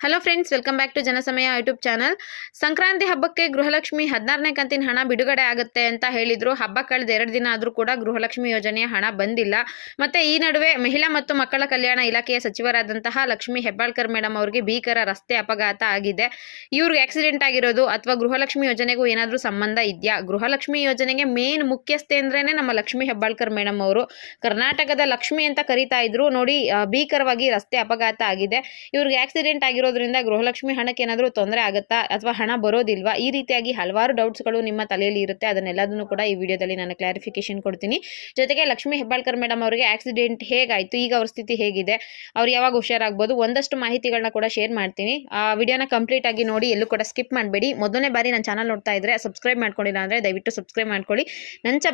Hello friends welcome back to Janasamaya YouTube channel Sankranti ಹಬ್ಬಕ್ಕೆ ಗೃಹಲಕ್ಷ್ಮಿ ಹದಿನಾರನೇ ಕಂತಿನ ಹಣ ಬಿಡುಗಡೆ ಆಗುತ್ತೆ ಅಂತ ಹೇಳಿದ್ರು. ಹಬ್ಬ ಕಳೆದ ಎರಡು ದಿನ ಆದರೂ ಕೂಡ ಗೃಹಲಕ್ಷ್ಮಿ ಯೋಜನೆಯ ಹಣ ಬಂದಿಲ್ಲ. ಮತ್ತೆ ಈ ನಡುವೆ ಮಹಿಳಾ ಮತ್ತು ಮಕ್ಕಳ ಕಲ್ಯಾಣ ಇಲಾಖೆಯ ಸಚಿವರಾದಂತಹ ಲಕ್ಷ್ಮಿ ಹೆಬ್ಬಾಳ್ಕರ್ ಮೇಡಮ್ ಅವರಿಗೆ ಭೀಕರ ರಸ್ತೆ ಅಪಘಾತ ಆಗಿದೆ. ಇವ್ರಿಗೆ ಆಕ್ಸಿಡೆಂಟ್ ಆಗಿರೋದು ಅಥವಾ ಗೃಹಲಕ್ಷ್ಮಿ ಯೋಜನೆಗೂ ಏನಾದರೂ ಸಂಬಂಧ ಇದೆಯಾ? ಗೃಹಲಕ್ಷ್ಮಿ ಯೋಜನೆಗೆ ಮೇನ್ ಮುಖ್ಯಸ್ಥೆ ಅಂದ್ರೇ ನಮ್ಮ ಲಕ್ಷ್ಮಿ ಹೆಬ್ಬಾಳ್ಕರ್ ಮೇಡಮ್ ಅವರು. ಕರ್ನಾಟಕದ ಲಕ್ಷ್ಮಿ ಅಂತ ಕರೀತಾ ಇದ್ರು. ನೋಡಿ ಭೀಕರವಾಗಿ ರಸ್ತೆ ಅಪಘಾತ ಆಗಿದೆ. ಇವ್ರಿಗೆ ಆಕ್ಸಿಡೆಂಟ್ ಆಗಿರೋದ್ರಿಂದ ಗೃಹಲಕ್ಷ್ಮಿ ಹಣಕ್ಕೆ ಏನಾದರೂ ತೊಂದರೆ ಆಗುತ್ತಾ ಅಥವಾ ಹಣ ಬರೋದಿಲ್ವಾ? ಈ ರೀತಿಯಾಗಿ ಹಲವಾರು ಡೌಟ್ಸ್ಗಳು ನಿಮ್ಮ ತಲೆಯಲ್ಲಿ ಇರುತ್ತೆ. ಅದನ್ನೆಲ್ಲದನ್ನು ಕೂಡ ಈ ವಿಡಿಯೋದಲ್ಲಿ ನಾನು ಕ್ಲಾರಿಫಿಕೇಶನ್ ಕೊಡ್ತೀನಿ. ಜೊತೆಗೆ ಲಕ್ಷ್ಮಿ ಹೆಬ್ಬಾಳ್ಕರ್ ಮೇಡಮ್ ಅವರಿಗೆ ಆಕ್ಸಿಡೆಂಟ್ ಹೇಗಾಯಿತು? ಈಗ ಅವ್ರ ಸ್ಥಿತಿ ಹೇಗಿದೆ? ಅವ್ರು ಯಾವಾಗ ಹುಷಾರಾಗ್ಬೋದು? ಒಂದಷ್ಟು ಮಾಹಿತಿಗಳನ್ನ ಕೂಡ ಶೇರ್ ಮಾಡ್ತೀನಿ. ಆ ವಿಡಿಯೋನ ಕಂಪ್ಲೀಟ್ ಆಗಿ ನೋಡಿ, ಎಲ್ಲೂ ಕೂಡ ಸ್ಕಿಪ್ ಮಾಡಬೇಡಿ. ಮೊದಲನೇ ಬಾರಿ ನನ್ನ ಚಾನಲ್ ನೋಡ್ತಾ ಇದ್ರೆ ಸಬ್ಸ್ಕ್ರೈಬ್ ಮಾಡ್ಕೊಂಡಿಲ್ಲ ಅಂದರೆ ದಯವಿಟ್ಟು ಸಬ್ಸ್ಕ್ರೈಬ್ ಮಾಡ್ಕೊಳ್ಳಿ. ನನ್ನ ಚ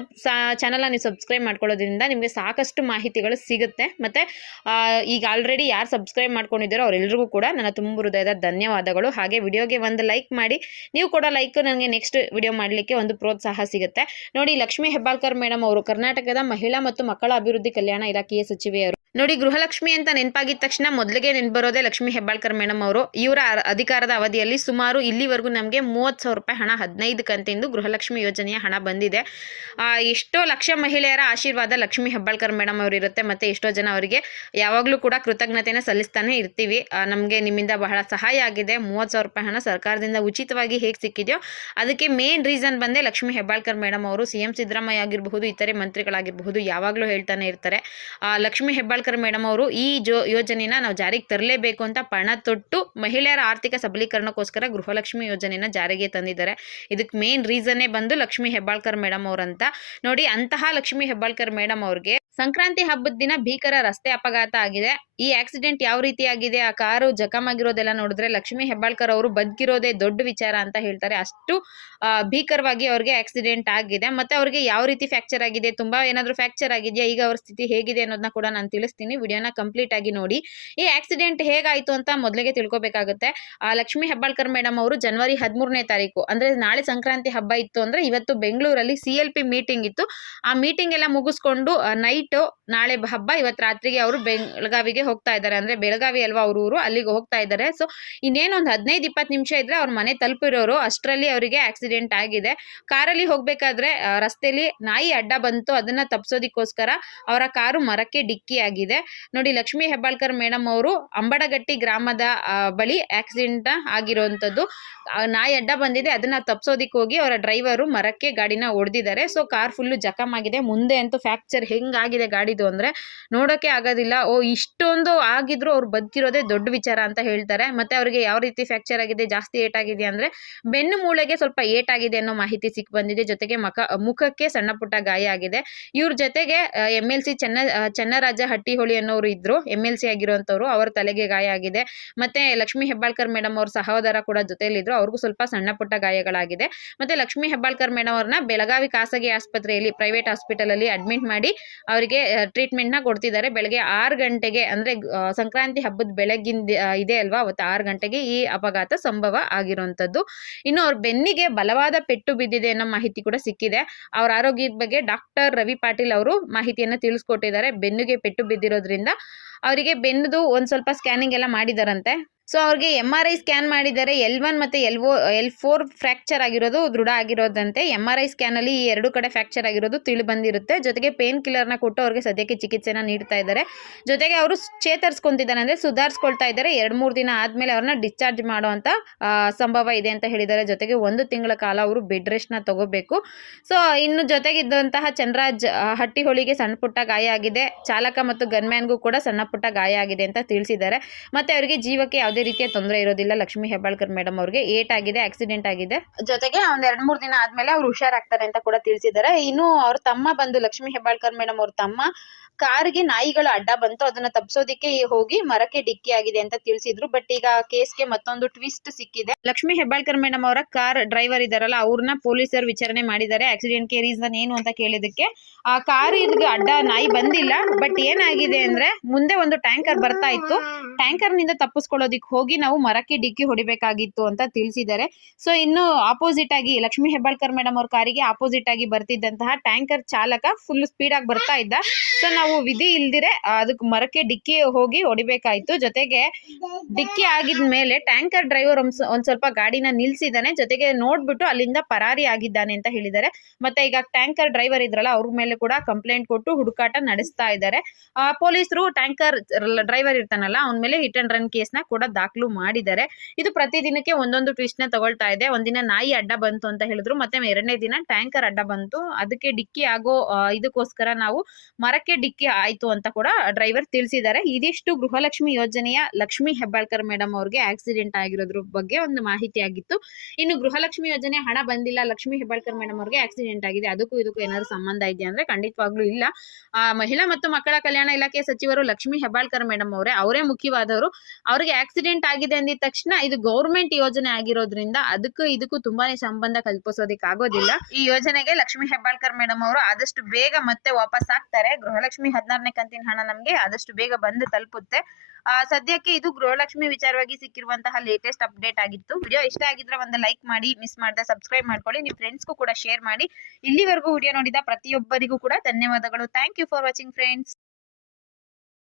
ಚಾನಲ್ನ ನೀವು ಸಬ್ಸ್ಕ್ರೈಬ್ ಮಾಡ್ಕೊಳ್ಳೋದ್ರಿಂದ ನಿಮಗೆ ಸಾಕಷ್ಟು ಮಾಹಿತಿಗಳು ಸಿಗುತ್ತೆ. ಮತ್ತು ಈಗ ಆಲ್ರೆಡಿ ಯಾರು ಸಬ್ಸ್ಕ್ರೈಬ್ ಮಾಡ್ಕೊಂಡಿದ್ದಾರೋ ಅವರೆಲ್ಲರಿಗೂ ಕೂಡ ನನ್ನ ತುಂಬ ಹೃದಯದ ಧನ್ಯವಾದಗಳು. ಹಾಗೆ ವಿಡಿಯೋಗೆ ಒಂದು ಲೈಕ್ ಮಾಡಿ. ನೀವು ಕೂಡ ಲೈಕ್ ನನಗೆ ನೆಕ್ಸ್ಟ್ ವಿಡಿಯೋ ಮಾಡಲಿಕ್ಕೆ ಒಂದು ಪ್ರೋತ್ಸಾಹ ಸಿಗುತ್ತೆ. ನೋಡಿ ಲಕ್ಷ್ಮೀ ಹೆಬ್ಬಾಳ್ಕರ್ ಮೇಡಮ್ ಅವರು, ಕರ್ನಾಟಕದ ಮಹಿಳಾ ಮತ್ತು ಮಕ್ಕಳ ಅಭಿವೃದ್ಧಿ ಕಲ್ಯಾಣ ಇಲಾಖೆಯ ಸಚಿವೆಯರು. ನೋಡಿ, ಗೃಹಲಕ್ಷ್ಮಿ ಅಂತ ನೆನಪಾಗಿದ ತಕ್ಷಣ ಮೊದಲಿಗೆ ನೆನಪರೋದೇ ಲಕ್ಷ್ಮಿ ಹೆಬ್ಬಾಳ್ಕರ್ ಮೇಡಮ್ ಅವರು. ಇವರ ಅಧಿಕಾರದ ಅವಧಿಯಲ್ಲಿ ಸುಮಾರು ಇಲ್ಲಿವರೆಗೂ ನಮಗೆ ಮೂವತ್ತು ಸಾವಿರ ರೂಪಾಯಿ ಹಣ ಹದಿನೈದು ಕಂತಿಂದು ಗೃಹಲಕ್ಷ್ಮಿ ಯೋಜನೆಯ ಹಣ ಬಂದಿದೆ. ಎಷ್ಟೋ ಲಕ್ಷ ಮಹಿಳೆಯರ ಆಶೀರ್ವಾದ ಲಕ್ಷ್ಮಿ ಹೆಬ್ಬಾಳ್ಕರ್ ಮೇಡಮ್ ಅವರು ಇರುತ್ತೆ ಮತ್ತು ಎಷ್ಟೋ ಜನ ಅವರಿಗೆ. ಯಾವಾಗಲೂ ಕೂಡ ಕೃತಜ್ಞತೆನ ಸಲ್ಲಿಸ್ತಾನೆ ಇರ್ತೀವಿ. ನಮಗೆ ನಿಮ್ಮಿಂದ ಬಹಳ ಸಹಾಯ ಆಗಿದೆ. ಮೂವತ್ತು ಸಾವಿರ ರೂಪಾಯಿ ಹಣ ಸರ್ಕಾರದಿಂದ ಉಚಿತವಾಗಿ ಹೇಗೆ ಸಿಕ್ಕಿದೆಯೋ ಅದಕ್ಕೆ ಮೇನ್ ರೀಸನ್ ಬಂದೇ ಲಕ್ಷ್ಮಿ ಹೆಬ್ಬಾಳ್ಕರ್ ಮೇಡಮ್ ಅವರು. ಸಿ ಎಂ ಸಿದ್ದರಾಮಯ್ಯ ಆಗಿರಬಹುದು, ಇತರೆ ಮಂತ್ರಿಗಳಾಗಿರಬಹುದು ಯಾವಾಗಲೂ ಹೇಳ್ತಾನೆ ಇರ್ತಾರೆ. ಲಕ್ಷ್ಮೀ ಹೆಬ್ಬಾಳ್ಕರ್ ಮೇಡಮ್ ಅವರು ಈ ಜೋ, ಯೋಜನೆನ ನಾವು ಜಾರಿಗೆ ತರಲೇಬೇಕು ಅಂತ ಪಣ ತೊಟ್ಟು ಮಹಿಳೆಯರ ಆರ್ಥಿಕ ಸಬಲೀಕರಣಕ್ಕೋಸ್ಕರ ಗೃಹಲಕ್ಷ್ಮಿ ಯೋಜನೆನ ಜಾರಿಗೆ ತಂದಿದ್ದಾರೆ. ಇದಕ್ಕೆ ಮೇನ್ ರೀಸನ್ನೇ ಬಂದು ಲಕ್ಷ್ಮಿ ಹೆಬ್ಬಾಳ್ಕರ್ ಮೇಡಮ್ ಅವರಂತ ನೋಡಿ, ಅಂತಹ ಲಕ್ಷ್ಮಿ ಹೆಬ್ಬಾಳ್ಕರ್ ಮೇಡಮ್ ಅವ್ರಿಗೆ ಸಂಕ್ರಾಂತಿ ಹಬ್ಬದ ದಿನ ಭೀಕರ ರಸ್ತೆ ಅಪಘಾತ ಆಗಿದೆ. ಈ ಆಕ್ಸಿಡೆಂಟ್ ಯಾವ ರೀತಿ ಆಗಿದೆ? ಆ ಕಾರು ಜಖಮ್ ಆಗಿರೋದೆಲ್ಲ ನೋಡಿದ್ರೆ ಲಕ್ಷ್ಮೀ ಹೆಬ್ಬಾಳ್ಕರ್ ಅವರು ಬದುಕಿರೋದೇ ದೊಡ್ಡ ವಿಚಾರ ಅಂತ ಹೇಳ್ತಾರೆ. ಅಷ್ಟು ಭೀಕರವಾಗಿ ಅವ್ರಿಗೆ ಆಕ್ಸಿಡೆಂಟ್ ಆಗಿದೆ. ಮತ್ತೆ ಅವ್ರಿಗೆ ಯಾವ ರೀತಿ ಫ್ಯಾಕ್ಚರ್ ಆಗಿದೆ? ತುಂಬಾ ಏನಾದರೂ ಫ್ಯಾಕ್ಚರ್ ಆಗಿದೆಯಾ? ಈಗ ಅವ್ರ ಸ್ಥಿತಿ ಹೇಗಿದೆ ಅನ್ನೋದನ್ನ ಕೂಡ ನಾನು ತಿಳಿಸ್ತೀನಿ. ವಿಡಿಯೋನ ಕಂಪ್ಲೀಟ್ ಆಗಿ ನೋಡಿ. ಈ ಆಕ್ಸಿಡೆಂಟ್ ಹೇಗಾಯ್ತು ಅಂತ ಮೊದಲಿಗೆ ತಿಳ್ಕೊಬೇಕಾಗುತ್ತೆ. ಆ, ಲಕ್ಷ್ಮೀ ಹೆಬ್ಬಾಳ್ಕರ್ ಮೇಡಮ್ ಅವರು ಜನವರಿ ಹದಿಮೂರನೇ ತಾರೀಕು ಅಂದ್ರೆ ನಾಳೆ ಸಂಕ್ರಾಂತಿ ಹಬ್ಬ ಇತ್ತು ಅಂದ್ರೆ ಇವತ್ತು ಬೆಂಗಳೂರಲ್ಲಿ ಸಿ ಎಲ್ ಪಿ ಮೀಟಿಂಗ್ ಇತ್ತು. ಆ ಮೀಟಿಂಗ್ ಎಲ್ಲ ಮುಗಿಸ್ಕೊಂಡು ನೈಟ್ ನಾಳೆ ಹಬ್ಬ ಇವತ್ತು ರಾತ್ರಿಗೆ ಅವರು ಬೆಳಗಾವಿಗೆ ಹೋಗ್ತಾ ಇದ್ದಾರೆ ಅಂದ್ರೆ ಬೆಳಗಾವಿ ಅಲ್ವಾ ಅವ್ರ ಊರು, ಅಲ್ಲಿಗೆ ಹೋಗ್ತಾ ಇದ್ದಾರೆ. ಸೊ ಇನ್ನೇನು ಒಂದು ಹದಿನೈದು ಇಪ್ಪತ್ತು ನಿಮಿಷ ಇದ್ರೆ ಅವ್ರ ಮನೆ ತಲುಪಿರೋರು, ಅಷ್ಟರಲ್ಲಿ ಅವರಿಗೆ ಆಕ್ಸಿಡೆಂಟ್ ಆಗಿದೆ. ಕಾರಲ್ಲಿ ಹೋಗ್ಬೇಕಾದ್ರೆ ರಸ್ತೆಯಲ್ಲಿ ನಾಯಿ ಅಡ್ಡ ಬಂತು, ಅದನ್ನ ತಪ್ಪಿಸೋದಕ್ಕೋಸ್ಕರ ಅವರ ಕಾರು ಮರಕ್ಕೆ ಡಿಕ್ಕಿ ಆಗಿದೆ ನೋಡಿ, ಲಕ್ಷ್ಮೀ ಹೆಬ್ಬಾಳ್ಕರ್ ಮೇಡಮ್ ಅವರು ಅಂಬಡಗಟ್ಟಿ ಗ್ರಾಮದ ಬಳಿ ಆಕ್ಸಿಡೆಂಟ್ ಆಗಿರುವಂಥದ್ದು ನಾಯಿ ಅಡ್ಡ ಬಂದಿದೆ, ಅದನ್ನ ತಪ್ಸೋದಿಕ್ಕೆ ಹೋಗಿ ಅವರ ಡ್ರೈವರು ಮರಕ್ಕೆ ಗಾಡಿನ ಹೊಡೆದಿದ್ದಾರೆ ಸೊ ಕಾರ್ ಫುಲ್ಲು ಜಖಮ್ ಆಗಿದೆ. ಮುಂದೆ ಅಂತೂ ಫ್ಯಾಕ್ಚರ್ ಹೆಂಗಾಗಿದೆ ಗಾಡಿದು ಅಂದ್ರೆ ನೋಡೋಕೆ ಆಗೋದಿಲ್ಲ. ಓ, ಇಷ್ಟೊಂದು ಆಗಿದ್ರು ಅವ್ರು ಬದುಕಿರೋದೇ ದೊಡ್ಡ ವಿಚಾರ ಅಂತ ಹೇಳ್ತಾರೆ. ಮತ್ತೆ ಅವರಿಗೆ ಯಾವ ರೀತಿ ಫ್ರಾಕ್ಚರ್ ಆಗಿದೆ, ಜಾಸ್ತಿ ಏಟಾಗಿದೆ ಅಂದ್ರೆ ಬೆನ್ನು ಮೂಳೆಗೆ ಸ್ವಲ್ಪ ಏಟಾಗಿದೆ ಅನ್ನೋ ಮಾಹಿತಿ ಸಿಕ್ ಬಂದಿದೆ. ಜೊತೆಗೆ ಮಕ, ಮುಖಕ್ಕೆ ಸಣ್ಣ ಪುಟ್ಟ ಗಾಯ ಆಗಿದೆ. ಇವ್ರ ಜೊತೆಗೆ ಎಂ ಎಲ್ ಸಿ ಚೆನ್ನ ಚೆನ್ನರಾಜ ಹಟ್ಟಿಹೊಳಿ ಅನ್ನೋರು ಇದ್ರು. ಎಂ ಎಲ್ ಸಿ ಆಗಿರುವಂತವ್ರು ಅವರ ತಲೆಗೆ ಗಾಯ ಆಗಿದೆ. ಮತ್ತೆ ಲಕ್ಷ್ಮಿ ಹೆಬ್ಬಾಳ್ಕರ್ ಮೇಡಮ್ ಅವ್ರ ಸಹೋದರ ಕೂಡ ಜೊತೆಯಲ್ಲಿದ್ರು ಅವ್ರಿಗೂ ಸ್ವಲ್ಪ ಸಣ್ಣ ಪುಟ್ಟ ಗಾಯಗಳಾಗಿದೆ. ಮತ್ತೆ ಲಕ್ಷ್ಮಿ ಹೆಬ್ಬಾಳ್ಕರ್ ಮೇಡಮ್ ಅವ್ರನ್ನ ಬೆಳಗಾವಿ ಖಾಸಗಿ ಆಸ್ಪತ್ರೆಯಲ್ಲಿ ಪ್ರೈವೇಟ್ ಹಾಸ್ಪಿಟಲ್ ಅಲ್ಲಿ ಅಡ್ಮಿಟ್ ಮಾಡಿ ಅವರಿಗೆ ಟ್ರೀಟ್ಮೆಂಟ್ನ ಕೊಡ್ತಿದ್ದಾರೆ. ಬೆಳಗ್ಗೆ ಆರು ಗಂಟೆಗೆ ಅಂದ್ರೆ ಆ, ಸಂಕ್ರಾಂತಿ ಹಬ್ಬದ ಬೆಳಗಿಂದ ಇದೆ ಅಲ್ವಾ? ಅವತ್ತು ಆರು ಗಂಟೆಗೆ ಈ ಅಪಘಾತ ಸಂಭವ ಆಗಿರುವಂತದ್ದು ಇನ್ನು ಅವ್ರ ಬೆನ್ನಿಗೆ ಬಲವಾದ ಪೆಟ್ಟು ಬಿದ್ದಿದೆ ಅನ್ನೋ ಮಾಹಿತಿ ಕೂಡ ಸಿಕ್ಕಿದೆ. ಅವ್ರ ಆರೋಗ್ಯದ ಬಗ್ಗೆ ಡಾಕ್ಟರ್ ರವಿ ಪಾಟೀಲ್ ಅವರು ಮಾಹಿತಿಯನ್ನ ತಿಳಿಸ್ಕೊಟ್ಟಿದ್ದಾರೆ. ಬೆನ್ನಿಗೆ ಪೆಟ್ಟು ಬಿದ್ದಿರೋದ್ರಿಂದ ಅವರಿಗೆ ಬೆನ್ನದು ಒಂದು ಸ್ವಲ್ಪ ಸ್ಕ್ಯಾನಿಂಗ್ ಎಲ್ಲ ಮಾಡಿದಾರಂತೆ. ಸೊ ಅವ್ರಿಗೆ ಎಂ ಆರ್ ಐ ಸ್ಕ್ಯಾನ್ ಮಾಡಿದ್ದಾರೆ ಎಲ್ ಒನ್ ಮತ್ತು L O L four fracture ಆಗಿರೋದು ದೃಢ ಆಗಿರೋದಂತೆ. ಎಂ ಆರ್ ಐ ಸ್ಕ್ಯಾನಲ್ಲಿ ಈ ಎರಡು ಕಡೆ ಫ್ರ್ಯಾಕ್ಚರ್ ಆಗಿರೋದು ತಿಳಿ ಬಂದಿರುತ್ತೆ. ಜೊತೆಗೆ ಪೇನ್ ಕಿಲ್ಲರ್ನ ಕೊಟ್ಟು ಅವ್ರಿಗೆ ಸದ್ಯಕ್ಕೆ ಚಿಕಿತ್ಸೆನ ನೀಡ್ತಾ ಇದ್ದಾರೆ ಜೊತೆಗೆ ಅವರು ಚೇತರಿಸ್ಕೊಂತಿದ್ದಾರೆ ಅಂದರೆ ಸುಧಾರಿಸ್ಕೊಳ್ತಾ ಇದ್ದಾರೆ ಎರಡು ಮೂರು ದಿನ ಆದಮೇಲೆ ಅವ್ರನ್ನ ಡಿಸ್ಚಾರ್ಜ್ ಮಾಡುವಂಥ ಸಂಭವ ಇದೆ ಅಂತ ಹೇಳಿದ್ದಾರೆ ಜೊತೆಗೆ ಒಂದು ತಿಂಗಳ ಕಾಲ ಅವರು ಬೆಡ್ ರೆಸ್ಟ್ನ ತಗೋಬೇಕು. ಸೊ ಇನ್ನು ಜೊತೆಗಿದ್ದಂತಹ ಚಂದ್ರಾಜ್ ಹಟ್ಟಿಹೊಳಿಗೆ ಸಣ್ಣ ಪುಟ್ಟ ಗಾಯ ಆಗಿದೆ. ಚಾಲಕ ಮತ್ತು ಗನ್ಮ್ಯಾನ್ಗೂ ಕೂಡ ಸಣ್ಣ ಪುಟ್ಟ ಗಾಯ ಆಗಿದೆ ಅಂತ ತಿಳಿಸಿದ್ದಾರೆ. ಮತ್ತೆ ಅವರಿಗೆ ಜೀವಕ್ಕೆ ಯಾವುದೇ ರೀತಿಯ ತೊಂದರೆ ಇರೋದಿಲ್ಲ. ಲಕ್ಷ್ಮೀ ಹೆಬ್ಬಾಳ್ಕರ್ ಮೇಡಮ್ ಅವರಿಗೆ ಏಟ್ ಆಗಿದೆ, ಆಕ್ಸಿಡೆಂಟ್ ಆಗಿದೆ. ಜೊತೆಗೆ ಒಂದ್ ಎರಡ್ ಮೂರ್ ದಿನ ಆದ್ಮೇಲೆ ಅವ್ರು ಹುಷಾರಾಗ್ತಾರೆ ಅಂತ ಕೂಡ ತಿಳಿಸಿದ್ದಾರೆ. ಇನ್ನು ಅವ್ರ ತಮ್ಮ ಬಂದು ಲಕ್ಷ್ಮೀ ಹೆಬ್ಬಾಳ್ಕರ್ ಮೇಡಮ್ ಅವ್ರ ತಮ್ಮ ಕಾರ್ಗೆ ನಾಯಿಗಳು ಅಡ್ಡ ಬಂತು. ಅದನ್ನ ತಪ್ಸೋದಿಕ್ಕೆ ಹೋಗಿ ಮರಕ್ಕೆ ಡಿಕ್ಕಿ ಆಗಿದೆ ಅಂತ ತಿಳಿಸಿದ್ರು. ಬಟ್ ಈಗ ಕೇಸ್ಗೆ ಮತ್ತೊಂದು ಟ್ವಿಸ್ಟ್ ಸಿಕ್ಕಿದೆ. ಲಕ್ಷ್ಮೀ ಹೆಬ್ಬಾಳ್ಕರ್ ಮೇಡಮ್ ಅವರ ಕಾರ್ ಡ್ರೈವರ್ ಇದಾರಲ್ಲ ಅವ್ರನ್ನ ಪೊಲೀಸರು ವಿಚಾರಣೆ ಮಾಡಿದ್ದಾರೆ. ಆಕ್ಸಿಡೆಂಟ್ಗೆ ರೀಸನ್ ಏನು ಅಂತ ಕೇಳಿದಕ್ಕೆ ಆ ಕಾರ್ ಅಡ್ಡ ನಾಯಿ ಬಂದಿಲ್ಲ. ಬಟ್ ಏನಾಗಿದೆ ಅಂದ್ರೆ ಮುಂದೆ ಒಂದು ಟ್ಯಾಂಕರ್ ಬರ್ತಾ ಇತ್ತು. ಟ್ಯಾಂಕರ್ನಿಂದ ತಪ್ಪಿಸ್ಕೊಳ್ಳೋದಿಕ್ ಹೋಗಿ ನಾವು ಮರಕ್ಕೆ ಡಿಕ್ಕಿ ಹೊಡಿಬೇಕಾಗಿತ್ತು ಅಂತ ತಿಳಿಸಿದ್ದಾರೆ. ಸೊ, ಇನ್ನು ಆಪೋಸಿಟ್ ಆಗಿ ಲಕ್ಷ್ಮೀ ಹೆಬ್ಬಾಳ್ಕರ್ ಮೇಡಮ್ ಅವ್ರ ಕಾರಿಗೆ ಆಪೋಸಿಟ್ ಆಗಿ ಬರ್ತಿದ್ದಂತಹ ಟ್ಯಾಂಕರ್ ಚಾಲಕ ಫುಲ್ ಸ್ಪೀಡ್ ಆಗಿ ಬರ್ತಾ ಇದ್ದ. ಸೊ ನಾವು ವಿಧಿ ಇಲ್ದಿರೆ ಅದಕ್ಕೆ ಮರಕ್ಕೆ ಡಿಕ್ಕಿ ಹೋಗಿ ಹೊಡಿಬೇಕಾಯ್ತು. ಜೊತೆಗೆ ಡಿಕ್ಕಿ ಆಗಿದ ಮೇಲೆ ಟ್ಯಾಂಕರ್ ಡ್ರೈವರ್ ಒಂದ್ ಸ್ವಲ್ಪ ಗಾಡಿನ ನಿಲ್ಸಿದ್ದಾನೆ. ಜೊತೆಗೆ ನೋಡ್ಬಿಟ್ಟು ಅಲ್ಲಿಂದ ಪರಾರಿ ಆಗಿದ್ದಾನೆ ಅಂತ ಹೇಳಿದ್ದಾರೆ. ಮತ್ತೆ ಈಗ ಟ್ಯಾಂಕರ್ ಡ್ರೈವರ್ ಇದ್ರಲ್ಲ, ಅವ್ರ ಮೇಲೆ ಕೂಡ ಕಂಪ್ಲೇಂಟ್ ಕೊಟ್ಟು ಹುಡುಕಾಟ ನಡೆಸ್ತಾ ಇದ್ದಾರೆ. ಪೊಲೀಸರು ಟ್ಯಾಂಕರ್ ಡ್ರೈವರ್ ಇರ್ತಾನಲ್ಲ, ಅವನ ಮೇಲೆ ಹಿಟ್ ಅಂಡ್ ರನ್ ಕೇಸ್ನ ಕೂಡ ದಾಖಲು ಮಾಡಿದ್ದಾರೆ. ಇದು ಪ್ರತಿದಿನಕ್ಕೆ ಒಂದೊಂದು ಟ್ವಿಸ್ಟ್ನ ತಗೊಳ್ತಾ ಇದೆ. ಒಂದಿನ ನಾಯಿ ಅಡ್ಡ ಬಂತು ಅಂತ ಹೇಳಿದ್ರು, ಮತ್ತೆ ಎರಡನೇ ದಿನ ಟ್ಯಾಂಕರ್ ಅಡ್ಡ ಬಂತು. ಅದಕ್ಕೆ ಡಿಕ್ಕಿ ಆಗೋ ಇದಕ್ಕೋಸ್ಕರ ನಾವು ಮರಕ್ಕೆ ಡಿಕ್ಕಿ ಆಯ್ತು ಅಂತ ಕೂಡ ಡ್ರೈವರ್ ತಿಳಿಸಿದ್ದಾರೆ. ಇದಿಷ್ಟು ಗೃಹಲಕ್ಷ್ಮಿ ಯೋಜನೆಯ ಲಕ್ಷ್ಮಿ ಹೆಬ್ಬಾಳ್ಕರ್ ಮೇಡಮ್ ಅವ್ರಿಗೆ ಆಕ್ಸಿಡೆಂಟ್ ಆಗಿರೋದ್ರ ಬಗ್ಗೆ ಒಂದು ಮಾಹಿತಿ ಆಗಿತ್ತು. ಇನ್ನು ಗೃಹಲಕ್ಷ್ಮಿ ಯೋಜನೆ ಹಣ ಬಂದಿಲ್ಲ, ಲಕ್ಷ್ಮಿ ಹೆಬ್ಬಾಳ್ಕರ್ ಮೇಡಮ್ ಅವ್ರಿಗೆ ಆಕ್ಸಿಡೆಂಟ್ ಆಗಿದೆ. ಅದಕ್ಕೂ ಇದಕ್ಕೂ ಏನಾದ್ರು ಸಂಬಂಧ ಇದೆಯಾ ಅಂದ್ರೆ ಖಂಡಿತವಾಗ್ಲೂ ಇಲ್ಲ. ಮಹಿಳಾ ಮತ್ತು ಮಕ್ಕಳ ಕಲ್ಯಾಣ ಇಲಾಖೆ ಸಚಿವರು ಲಕ್ಷ್ಮಿ ಹೆಬ್ಬಾಳ್ಕರ್ ಮೇಡಮ್ ಅವರೇ ಅವರೇ ಮುಖ್ಯವಾದವರು. ಅವ್ರಿಗೆ ಆಕ್ಸಿಡೆಂಟ್ ಆಗಿದೆ ಅಂದಿದ ತಕ್ಷಣ ಇದು ಗೌರ್ಮೆಂಟ್ ಯೋಜನೆ ಆಗಿರೋದ್ರಿಂದ ಅದಕ್ಕೂ ಇದಕ್ಕೂ ತುಂಬಾನೇ ಸಂಬಂಧ ಕಲ್ಪಿಸೋದಕ್ಕೆ ಆಗೋದಿಲ್ಲ. ಈ ಯೋಜನೆಗೆ ಲಕ್ಷ್ಮಿ ಹೆಬ್ಬಾಳ್ಕರ್ ಮೇಡಮ್ ಅವರು ಆದಷ್ಟು ಬೇಗ ಮತ್ತೆ ವಾಪಸ್ ಆಗ್ತಾರೆ. ಗೃಹಲಕ್ಷ್ಮಿ ಹದಿನಾರನೇ ಕಂತಿನ ಹಣ ನಮಗೆ ಆದಷ್ಟು ಬೇಗ ಬಂದು ತಲುಪುತ್ತೆ. ಸದ್ಯಕ್ಕೆ ಇದು ಗೃಹಲಕ್ಷ್ಮಿ ವಿಚಾರವಾಗಿ ಸಿಕ್ಕಿರುವಂತಹ ಲೇಟೆಸ್ಟ್ ಅಪ್ಡೇಟ್ ಆಗಿತ್ತು. ವಿಡಿಯೋ ಇಷ್ಟ ಆಗಿದ್ರೆ ಒಂದು ಲೈಕ್ ಮಾಡಿ ಮಿಸ್ ಮಾಡದೆ ಸಬ್ಸ್ಕ್ರೈಬ್ ಮಾಡ್ಕೊಳ್ಳಿ. ನಿಮ್ಮ ಫ್ರೆಂಡ್ಸ್ಗೂ ಕೂಡ ಶೇರ್ ಮಾಡಿ. ಇಲ್ಲಿವರೆಗೂ ವಿಡಿಯೋ ನೋಡಿದ ಪ್ರತಿಯೊಬ್ಬರಿಗೂ ಕೂಡ ಧನ್ಯವಾದಗಳು. Thank you for watching friends